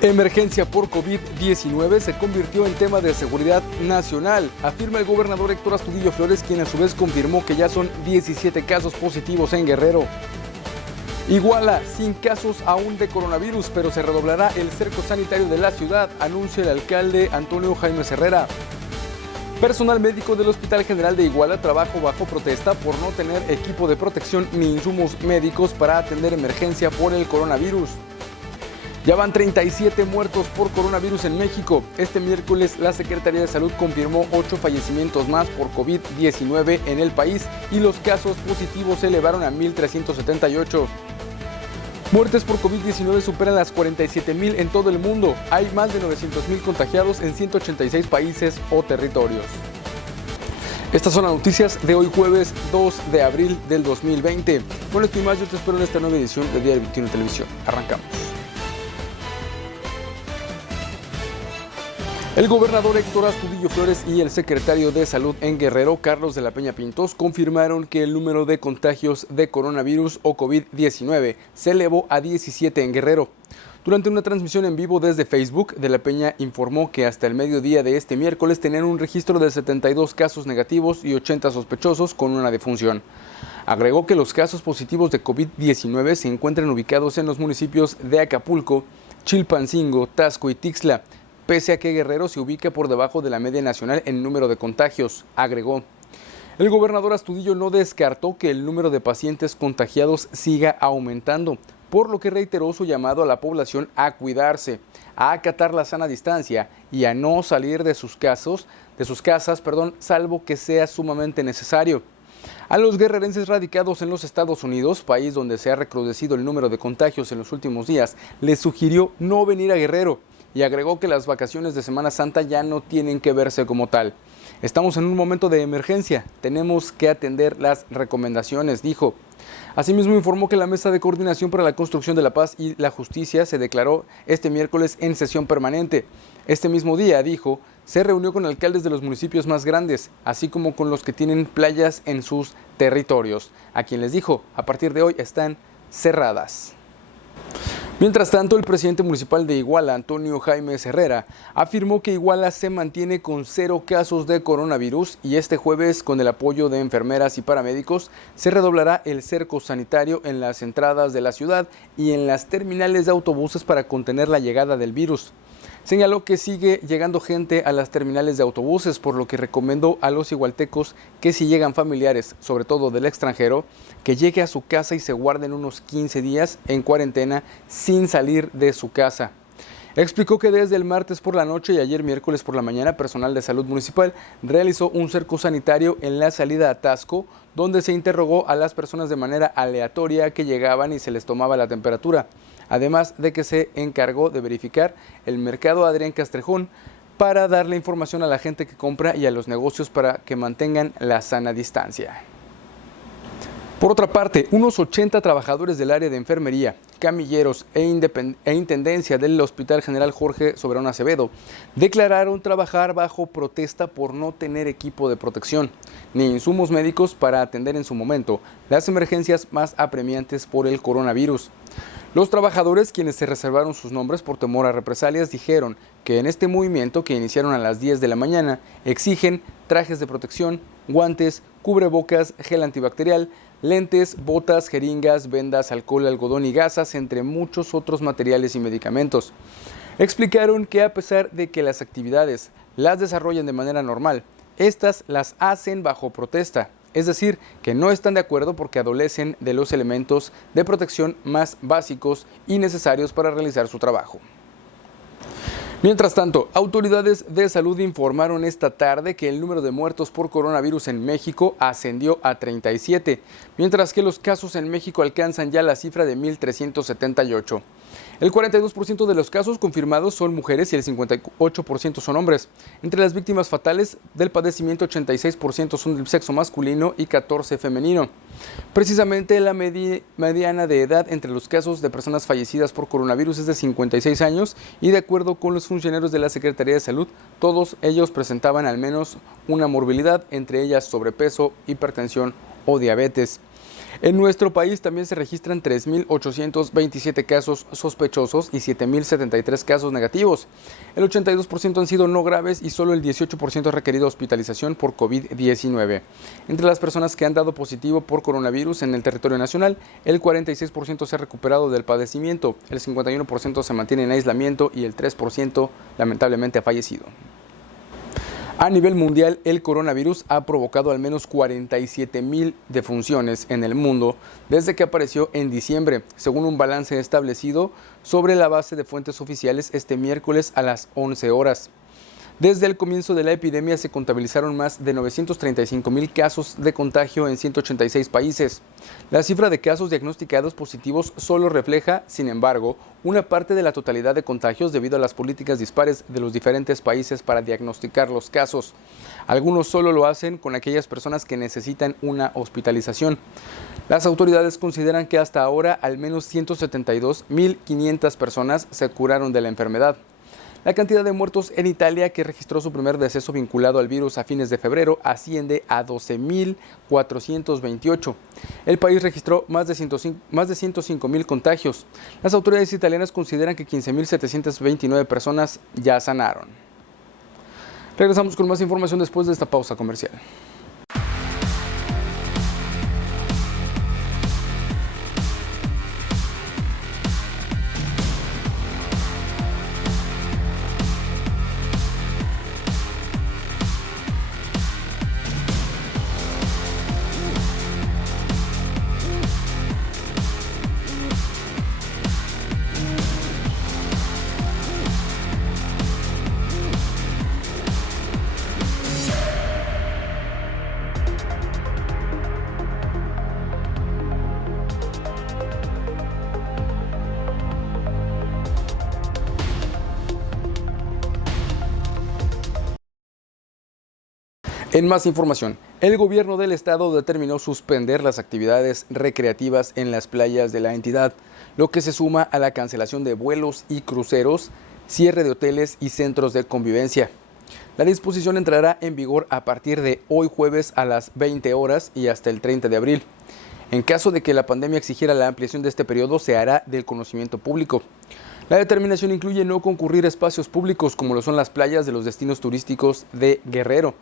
Emergencia por COVID-19 se convirtió en tema de seguridad nacional, afirma el gobernador Héctor Astudillo Flores, quien a su vez confirmó que ya son 17 casos positivos en Guerrero. Iguala, sin casos aún de coronavirus, pero se redoblará el cerco sanitario de la ciudad, anuncia el alcalde Antonio Jaime Herrera. Personal médico del Hospital General de Iguala trabaja bajo protesta por no tener equipo de protección ni insumos médicos para atender emergencia por el coronavirus. Ya van 37 muertos por coronavirus en México. Este miércoles la Secretaría de Salud confirmó 8 fallecimientos más por COVID-19 en el país y los casos positivos se elevaron a 1,378. Muertes por COVID-19 superan las 47,000 en todo el mundo. Hay más de 900,000 contagiados en 186 países o territorios. Estas son las noticias de hoy jueves 2 de abril del 2020. Con esto y más yo te espero en esta nueva edición de Diario 21 Televisión. Arrancamos. El gobernador Héctor Astudillo Flores y el secretario de Salud en Guerrero, Carlos de la Peña Pintos, confirmaron que el número de contagios de coronavirus o COVID-19 se elevó a 17 en Guerrero. Durante una transmisión en vivo desde Facebook, de la Peña informó que hasta el mediodía de este miércoles tenían un registro de 72 casos negativos y 80 sospechosos con una defunción. Agregó que los casos positivos de COVID-19 se encuentran ubicados en los municipios de Acapulco, Chilpancingo, Taxco y Tixla, pese a que Guerrero se ubica por debajo de la media nacional en número de contagios, agregó. El gobernador Astudillo no descartó que el número de pacientes contagiados siga aumentando, por lo que reiteró su llamado a la población a cuidarse, a acatar la sana distancia y a no salir de sus casas, salvo que sea sumamente necesario. A los guerrerenses radicados en los Estados Unidos, país donde se ha recrudecido el número de contagios en los últimos días, les sugirió no venir a Guerrero, y agregó que las vacaciones de Semana Santa ya no tienen que verse como tal. Estamos en un momento de emergencia, tenemos que atender las recomendaciones, dijo. Asimismo informó que la Mesa de Coordinación para la Construcción de la Paz y la Justicia se declaró este miércoles en sesión permanente. Este mismo día, dijo, se reunió con alcaldes de los municipios más grandes, así como con los que tienen playas en sus territorios, a quien les dijo, a partir de hoy están cerradas. Mientras tanto, el presidente municipal de Iguala, Antonio Jaime Herrera, afirmó que Iguala se mantiene con 0 casos de coronavirus y este jueves, con el apoyo de enfermeras y paramédicos, se redoblará el cerco sanitario en las entradas de la ciudad y en las terminales de autobuses para contener la llegada del virus. Señaló que sigue llegando gente a las terminales de autobuses, por lo que recomendó a los igualtecos que si llegan familiares, sobre todo del extranjero, que llegue a su casa y se guarden unos 15 días en cuarentena sin salir de su casa. Explicó que desde el martes por la noche y ayer miércoles por la mañana, personal de salud municipal realizó un cerco sanitario en la salida a Taxco, donde se interrogó a las personas de manera aleatoria que llegaban y se les tomaba la temperatura. Además de que se encargó de verificar el mercado Adrián Castrejón para darle información a la gente que compra y a los negocios para que mantengan la sana distancia. Por otra parte, unos 80 trabajadores del área de enfermería, camilleros e intendencia del Hospital General Jorge Soberón Acevedo declararon trabajar bajo protesta por no tener equipo de protección ni insumos médicos para atender en su momento las emergencias más apremiantes por el coronavirus. Los trabajadores, quienes se reservaron sus nombres por temor a represalias, dijeron que en este movimiento, que iniciaron a las 10 de la mañana, exigen trajes de protección, guantes, cubrebocas, gel antibacterial, lentes, botas, jeringas, vendas, alcohol, algodón y gasas, entre muchos otros materiales y medicamentos. Explicaron que a pesar de que las actividades las desarrollan de manera normal, estas las hacen bajo protesta. Es decir, que no están de acuerdo porque adolecen de los elementos de protección más básicos y necesarios para realizar su trabajo. Mientras tanto, autoridades de salud informaron esta tarde que el número de muertos por coronavirus en México ascendió a 37, mientras que los casos en México alcanzan ya la cifra de 1,378. El 42% de los casos confirmados son mujeres y el 58% son hombres. Entre las víctimas fatales del padecimiento, 86% son del sexo masculino y 14% femenino. Precisamente la mediana de edad entre los casos de personas fallecidas por coronavirus es de 56 años y de acuerdo con los funcionarios de la Secretaría de Salud, todos ellos presentaban al menos una morbilidad, entre ellas sobrepeso, hipertensión o diabetes. En nuestro país también se registran 3.827 casos sospechosos y 7.073 casos negativos. El 82% han sido no graves y solo el 18% ha requerido hospitalización por COVID-19. Entre las personas que han dado positivo por coronavirus en el territorio nacional, el 46% se ha recuperado del padecimiento, el 51% se mantiene en aislamiento y el 3% lamentablemente ha fallecido. A nivel mundial, el coronavirus ha provocado al menos 47.000 defunciones en el mundo desde que apareció en diciembre, según un balance establecido sobre la base de fuentes oficiales este miércoles a las 11 horas. Desde el comienzo de la epidemia se contabilizaron más de 935.000 casos de contagio en 186 países. La cifra de casos diagnosticados positivos solo refleja, sin embargo, una parte de la totalidad de contagios debido a las políticas dispares de los diferentes países para diagnosticar los casos. Algunos solo lo hacen con aquellas personas que necesitan una hospitalización. Las autoridades consideran que hasta ahora al menos 172.500 personas se curaron de la enfermedad. La cantidad de muertos en Italia, que registró su primer deceso vinculado al virus a fines de febrero, asciende a 12.428. El país registró más de 105.000 contagios. Las autoridades italianas consideran que 15.729 personas ya sanaron. Regresamos con más información después de esta pausa comercial. En más información, el gobierno del estado determinó suspender las actividades recreativas en las playas de la entidad, lo que se suma a la cancelación de vuelos y cruceros, cierre de hoteles y centros de convivencia. La disposición entrará en vigor a partir de hoy jueves a las 20 horas y hasta el 30 de abril. En caso de que la pandemia exigiera la ampliación de este periodo, se hará del conocimiento público. La determinación incluye no concurrir a espacios públicos como lo son las playas de los destinos turísticos de Guerrero.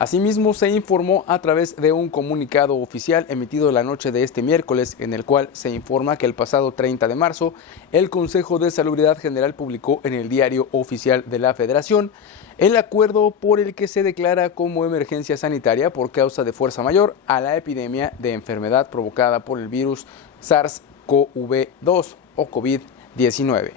Asimismo, se informó a través de un comunicado oficial emitido la noche de este miércoles, en el cual se informa que el pasado 30 de marzo, el Consejo de Salubridad General publicó en el Diario Oficial de la Federación el acuerdo por el que se declara como emergencia sanitaria por causa de fuerza mayor a la epidemia de enfermedad provocada por el virus SARS-CoV-2 o COVID-19.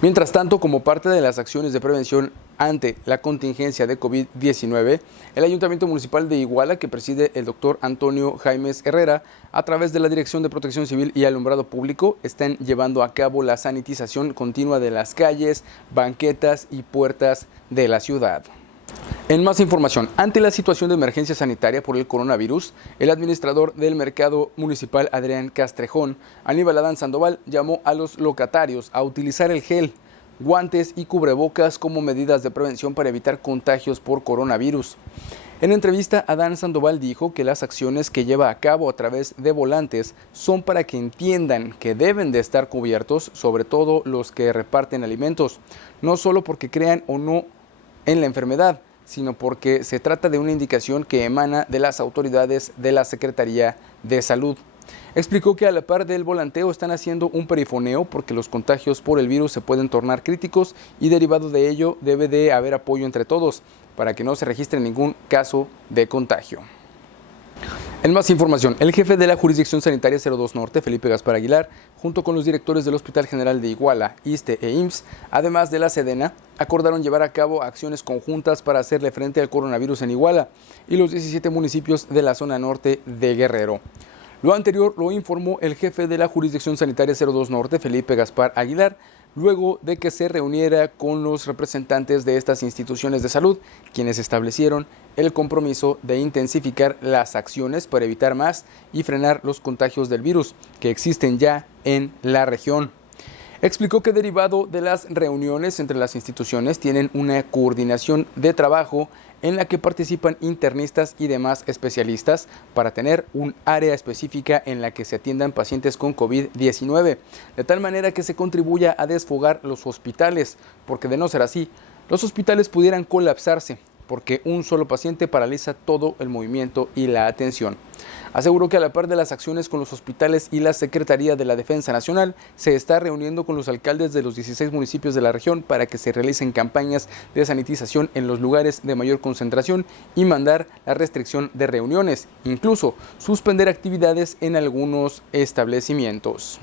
Mientras tanto, como parte de las acciones de prevención ante la contingencia de COVID-19, el Ayuntamiento Municipal de Iguala, que preside el doctor Antonio Jaimes Herrera, a través de la Dirección de Protección Civil y Alumbrado Público, están llevando a cabo la sanitización continua de las calles, banquetas y puertas de la ciudad. En más información, ante la situación de emergencia sanitaria por el coronavirus, el administrador del mercado municipal, Adrián Castrejón, Aníbal Adán Sandoval, llamó a los locatarios a utilizar el gel, guantes y cubrebocas como medidas de prevención para evitar contagios por coronavirus. En entrevista, Adán Sandoval dijo que las acciones que lleva a cabo a través de volantes son para que entiendan que deben de estar cubiertos, sobre todo los que reparten alimentos, no solo porque crean o no en la enfermedad, sino porque se trata de una indicación que emana de las autoridades de la Secretaría de Salud. Explicó que a la par del volanteo están haciendo un perifoneo porque los contagios por el virus se pueden tornar críticos y derivado de ello debe de haber apoyo entre todos para que no se registre ningún caso de contagio. En más información, el jefe de la Jurisdicción Sanitaria 02 Norte, Felipe Gaspar Aguilar, junto con los directores del Hospital General de Iguala, ISSSTE e IMSS, además de la Sedena, acordaron llevar a cabo acciones conjuntas para hacerle frente al coronavirus en Iguala y los 17 municipios de la zona norte de Guerrero. Lo anterior lo informó el jefe de la Jurisdicción Sanitaria 02 Norte, Felipe Gaspar Aguilar, luego de que se reuniera con los representantes de estas instituciones de salud, quienes establecieron el compromiso de intensificar las acciones para evitar más y frenar los contagios del virus que existen ya en la región. Explicó que derivado de las reuniones entre las instituciones tienen una coordinación de trabajo en la que participan internistas y demás especialistas para tener un área específica en la que se atiendan pacientes con COVID-19, de tal manera que se contribuya a desfogar los hospitales, porque de no ser así, los hospitales pudieran colapsarse, porque un solo paciente paraliza todo el movimiento y la atención. Aseguró que a la par de las acciones con los hospitales y la Secretaría de la Defensa Nacional, se está reuniendo con los alcaldes de los 16 municipios de la región para que se realicen campañas de sanitización en los lugares de mayor concentración y mandar la restricción de reuniones, incluso suspender actividades en algunos establecimientos.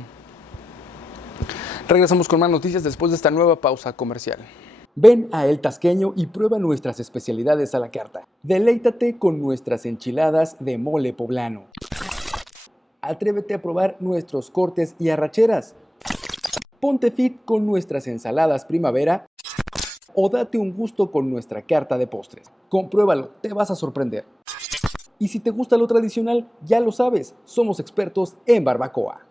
Regresamos con más noticias después de esta nueva pausa comercial. Ven a El Tasqueño y prueba nuestras especialidades a la carta. Deleítate con nuestras enchiladas de mole poblano. Atrévete a probar nuestros cortes y arracheras. Ponte fit con nuestras ensaladas primavera o date un gusto con nuestra carta de postres. Compruébalo, te vas a sorprender. Y si te gusta lo tradicional, ya lo sabes, somos expertos en barbacoa.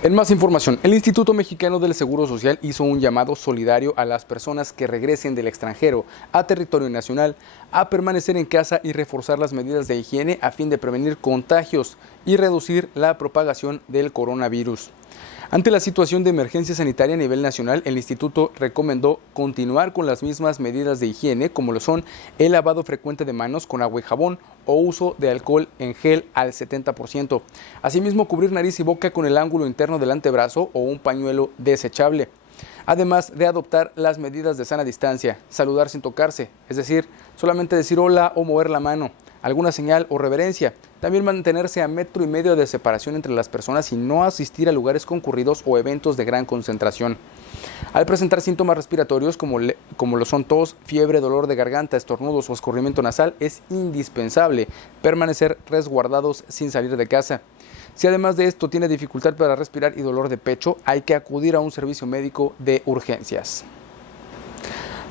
En más información, el Instituto Mexicano del Seguro Social hizo un llamado solidario a las personas que regresen del extranjero a territorio nacional a permanecer en casa y reforzar las medidas de higiene a fin de prevenir contagios y reducir la propagación del coronavirus. Ante la situación de emergencia sanitaria a nivel nacional, el instituto recomendó continuar con las mismas medidas de higiene, como lo son el lavado frecuente de manos con agua y jabón o uso de alcohol en gel al 70%. Asimismo, cubrir nariz y boca con el ángulo interno del antebrazo o un pañuelo desechable. Además de adoptar las medidas de sana distancia, saludar sin tocarse, es decir, solamente decir hola o mover la mano, alguna señal o reverencia. También mantenerse a 1,5 metros de separación entre las personas y no asistir a lugares concurridos o eventos de gran concentración. Al presentar síntomas respiratorios como lo son tos, fiebre, dolor de garganta, estornudos o escurrimiento nasal, es indispensable permanecer resguardados sin salir de casa. Si además de esto tiene dificultad para respirar y dolor de pecho, hay que acudir a un servicio médico de urgencias.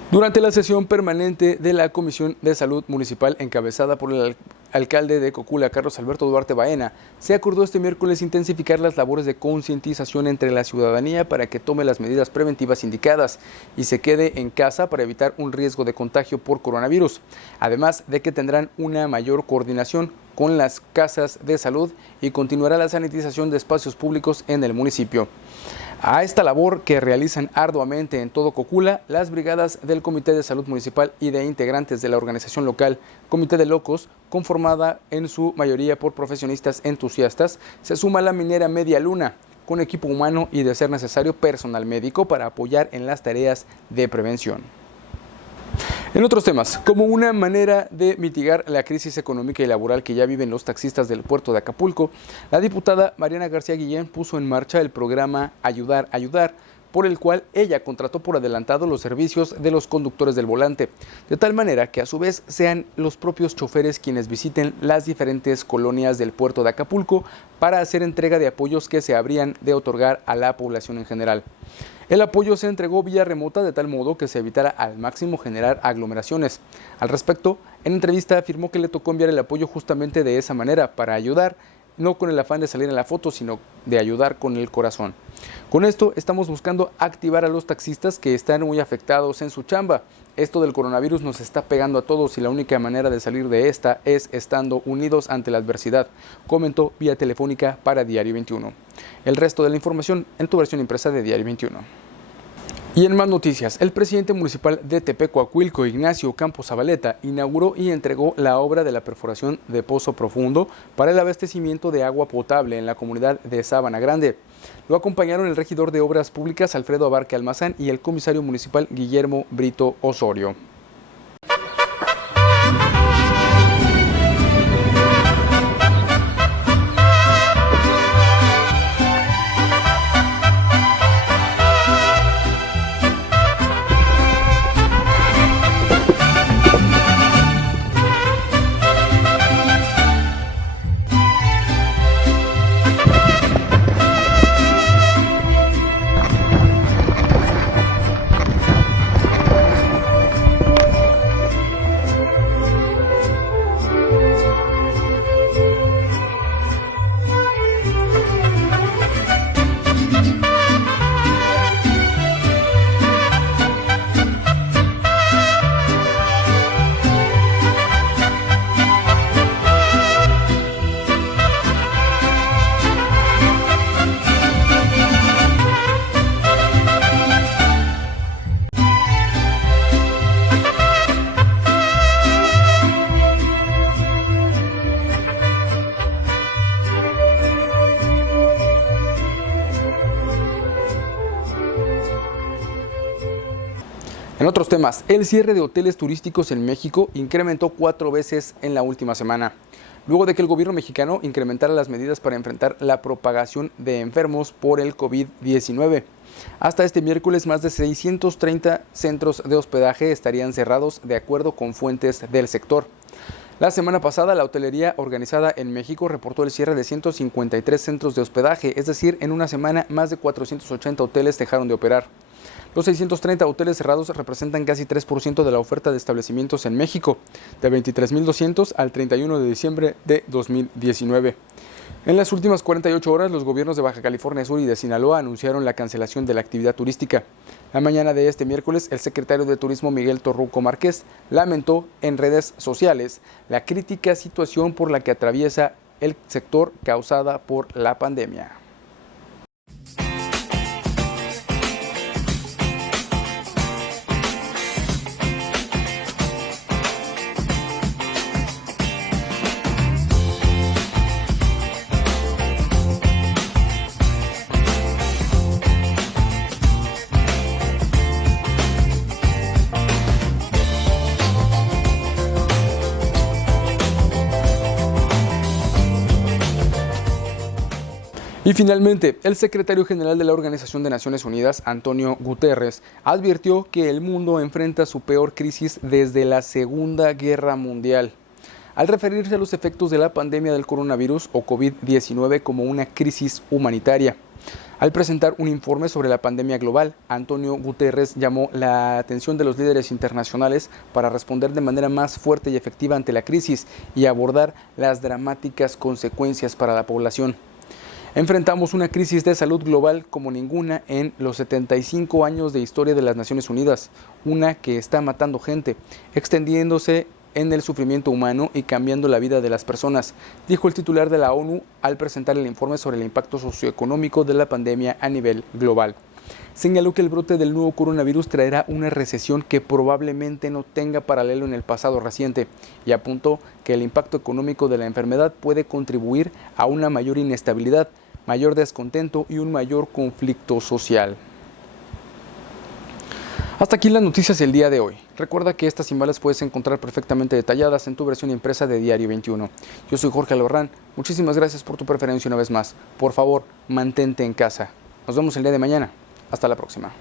Durante la sesión permanente de la Comisión de Salud Municipal encabezada por el alcalde de Cocula, Carlos Alberto Duarte Baena, se acordó este miércoles intensificar las labores de concientización entre la ciudadanía para que tome las medidas preventivas indicadas y se quede en casa para evitar un riesgo de contagio por coronavirus, además de que tendrán una mayor coordinación con las casas de salud y continuará la sanitización de espacios públicos en el municipio. A esta labor que realizan arduamente en todo Cocula, las brigadas del Comité de Salud Municipal y de integrantes de la organización local Comité de Locos, conformada en su mayoría por profesionistas entusiastas, se suma la minera Media Luna, con equipo humano y de ser necesario personal médico para apoyar en las tareas de prevención. En otros temas, como una manera de mitigar la crisis económica y laboral que ya viven los taxistas del puerto de Acapulco, la diputada Mariana García Guillén puso en marcha el programa Ayudar, por el cual ella contrató por adelantado los servicios de los conductores del volante, de tal manera que a su vez sean los propios choferes quienes visiten las diferentes colonias del puerto de Acapulco para hacer entrega de apoyos que se habrían de otorgar a la población en general. El apoyo se entregó vía remota de tal modo que se evitara al máximo generar aglomeraciones. Al respecto, en entrevista afirmó que le tocó enviar el apoyo justamente de esa manera, para ayudar, no con el afán de salir en la foto, sino de ayudar con el corazón. Con esto estamos buscando activar a los taxistas que están muy afectados en su chamba. Esto del coronavirus nos está pegando a todos y la única manera de salir de esta es estando unidos ante la adversidad, comentó vía telefónica para Diario 21. El resto de la información en tu versión impresa de Diario 21. Y en más noticias, el presidente municipal de Tepecuacuilco, Ignacio Campos Zabaleta, inauguró y entregó la obra de la perforación de pozo profundo para el abastecimiento de agua potable en la comunidad de Sabana Grande. Lo acompañaron el regidor de Obras Públicas, Alfredo Abarque Almazán, y el comisario municipal, Guillermo Brito Osorio. En otros temas, el cierre de hoteles turísticos en México incrementó 4 veces en la última semana, luego de que el gobierno mexicano incrementara las medidas para enfrentar la propagación de enfermos por el COVID-19. Hasta este miércoles, más de 630 centros de hospedaje estarían cerrados, de acuerdo con fuentes del sector. La semana pasada, la hotelería organizada en México reportó el cierre de 153 centros de hospedaje, es decir, en una semana más de 480 hoteles dejaron de operar. Los 630 hoteles cerrados representan casi 3% de la oferta de establecimientos en México, de 23.200 al 31 de diciembre de 2019. En las últimas 48 horas, los gobiernos de Baja California Sur y de Sinaloa anunciaron la cancelación de la actividad turística. La mañana de este miércoles, el secretario de Turismo Miguel Torruco Márquez lamentó en redes sociales la crítica situación por la que atraviesa el sector causada por la pandemia. Y finalmente, el secretario general de la Organización de Naciones Unidas, Antonio Guterres, advirtió que el mundo enfrenta su peor crisis desde la Segunda Guerra Mundial. Al referirse a los efectos de la pandemia del coronavirus o COVID-19 como una crisis humanitaria. Al presentar un informe sobre la pandemia global, Antonio Guterres llamó la atención de los líderes internacionales para responder de manera más fuerte y efectiva ante la crisis y abordar las dramáticas consecuencias para la población. Enfrentamos una crisis de salud global como ninguna en los 75 años de historia de las Naciones Unidas, una que está matando gente, extendiéndose en el sufrimiento humano y cambiando la vida de las personas, dijo el titular de la ONU al presentar el informe sobre el impacto socioeconómico de la pandemia a nivel global. Señaló que el brote del nuevo coronavirus traerá una recesión que probablemente no tenga paralelo en el pasado reciente y apuntó que el impacto económico de la enfermedad puede contribuir a una mayor inestabilidad, mayor descontento y un mayor conflicto social. Hasta aquí las noticias del día de hoy. Recuerda que estas y más las puedes encontrar perfectamente detalladas en tu versión impresa de Diario 21. Yo soy Jorge Albarrán. Muchísimas gracias por tu preferencia una vez más. Por favor, mantente en casa. Nos vemos el día de mañana. Hasta la próxima.